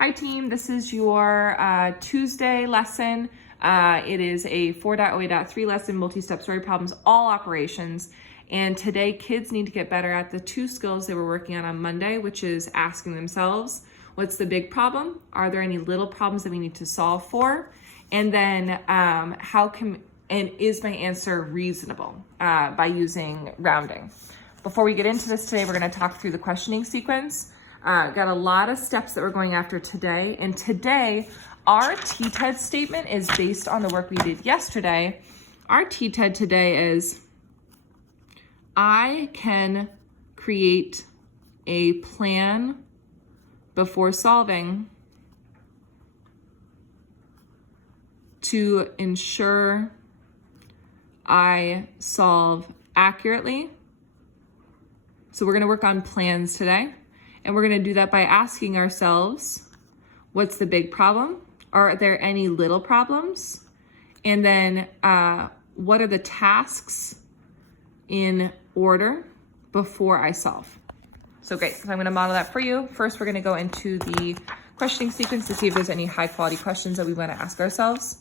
Hi team, this is your Tuesday lesson. It is a 4.0.3 lesson, multi-step story problems, all operations. And today kids need to get better at the two skills they were working on Monday, which is asking themselves, what's the big problem? Are there any little problems that we need to solve for? And then is my answer reasonable by using rounding? Before we get into this today, we're gonna talk through the questioning sequence. Got a lot of steps that we're going after today. And today, our TTED statement is based on the work we did yesterday. Our TTED today is, I can create a plan before solving to ensure I solve accurately. So we're gonna work on plans today. And we're gonna do that by asking ourselves, what's the big problem? Are there any little problems? And then what are the tasks in order before I solve? So great, so I'm gonna model that for you. First, we're gonna go into the questioning sequence to see if there's any high quality questions that we wanna ask ourselves.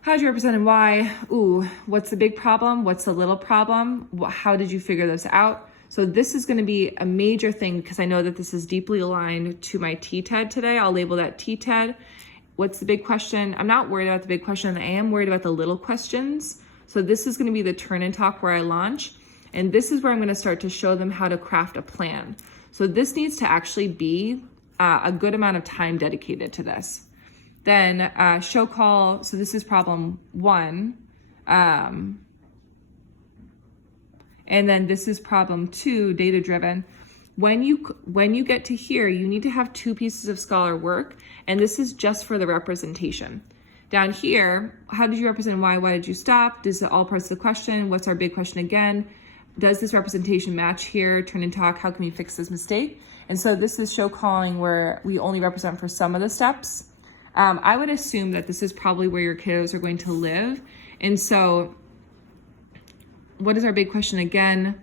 How did you represent and why? Ooh, what's the big problem? What's the little problem? How did you figure those out? So this is going to be a major thing because I know that this is deeply aligned to my TTED today. I'll label that TTED. What's the big question? I'm not worried about the big question. I am worried about the little questions. So this is going to be the turn and talk where I launch. And this is where I'm going to start to show them how to craft a plan. So this needs to actually be a good amount of time dedicated to this. Then show call. So this is problem 1. And then this is problem 2, data driven. When you get to here, you need to have 2 pieces of scholar work, and this is just for the representation. Down here, how did you represent why? Why did you stop? This is all parts of the question. What's our big question again? Does this representation match here? Turn and talk, how can we fix this mistake? And so this is show calling where we only represent for some of the steps. I would assume that this is probably where your kiddos are going to live. And so what is our big question again?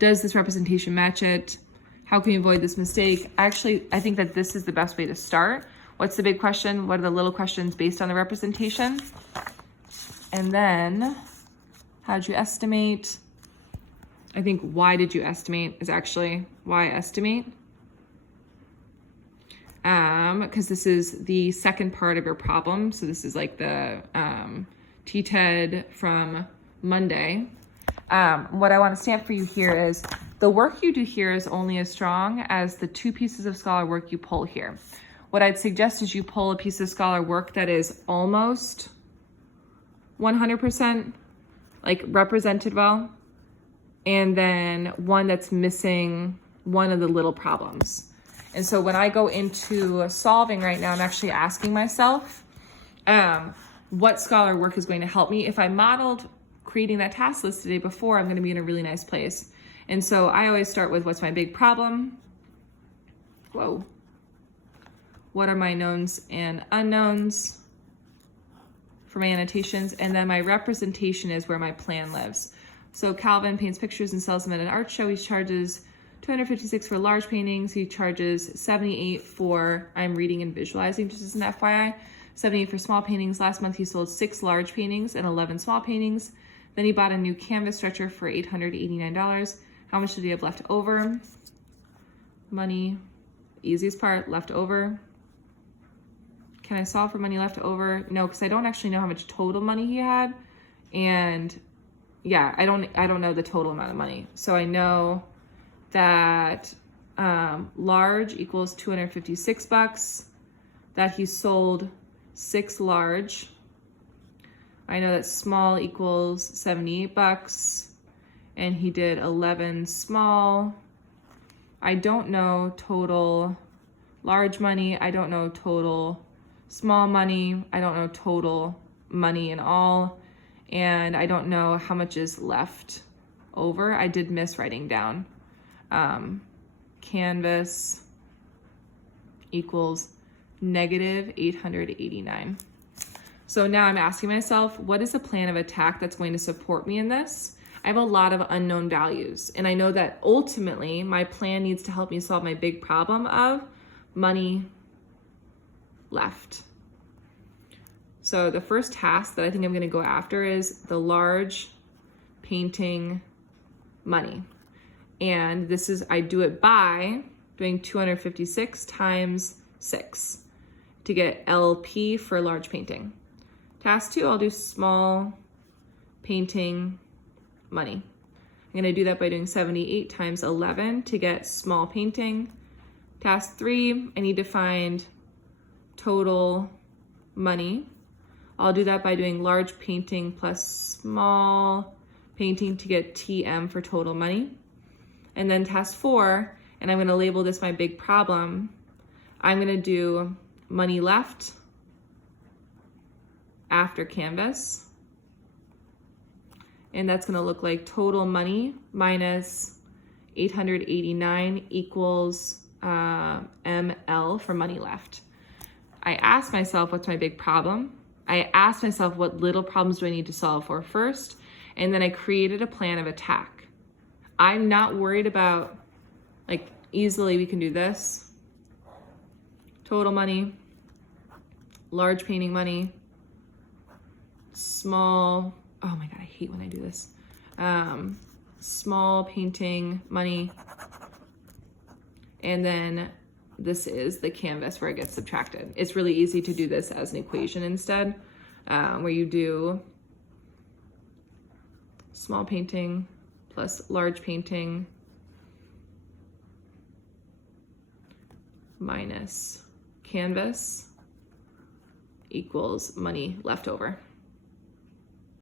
Does this representation match it? How can we avoid this mistake? Actually, I think that this is the best way to start. What's the big question? What are the little questions based on the representation? And then, how did you estimate? I think why did you estimate is actually why estimate. Because this is the second part of your problem. So this is like the TTED from Monday. What I want to stamp for you here is the work you do here is only as strong as the 2 pieces of scholar work you pull here. What I'd suggest is you pull a piece of scholar work that is almost 100% like represented well, and then one that's missing one of the little problems. And so when I go into solving right now, I'm actually asking myself, what scholar work is going to help me? If I modeled creating that task list the day before, I'm going to be in a really nice place. And so I always start with what's my big problem? Whoa. What are my knowns and unknowns for my annotations? And then my representation is where my plan lives. So Calvin paints pictures and sells them at an art show. He charges $256 for large paintings. He charges $78 for, I'm reading and visualizing, just as an FYI, $78 for small paintings. Last month he sold 6 large paintings and 11 small paintings. Then he bought a new canvas stretcher for $889. How much did he have left over? Money, easiest part, left over. Can I solve for money left over? No, because I don't actually know how much total money he had. And yeah, I don't know the total amount of money. So I know that large equals $256, that he sold 6 large. I know that small equals $78, and he did 11 small. I don't know total large money. I don't know total small money. I don't know total money in all. And I don't know how much is left over. I did miss writing down. Canvas equals negative 889. So now I'm asking myself, what is the plan of attack that's going to support me in this? I have a lot of unknown values, and I know that ultimately my plan needs to help me solve my big problem of money, left. So the first task that I think I'm gonna go after is the large painting money. And this is, I do it by doing 256 times 6 to get LP for large painting. Task 2, I'll do small painting money. I'm gonna do that by doing 78 times 11 to get small painting. Task 3, I need to find total money. I'll do that by doing large painting plus small painting to get TM for total money. And then task 4, and I'm gonna label this my big problem, I'm gonna do money left after canvas. And that's gonna look like total money minus 889 equals ML for money left. I asked myself, what's my big problem? I asked myself, what little problems do I need to solve for first? And then I created a plan of attack. I'm not worried about, like, easily we can do this. Total money, large painting money, small, oh my God, I hate when I do this. Small painting money. And then this is the canvas where it gets subtracted. It's really easy to do this as an equation instead, where you do small painting plus large painting minus canvas equals money left over.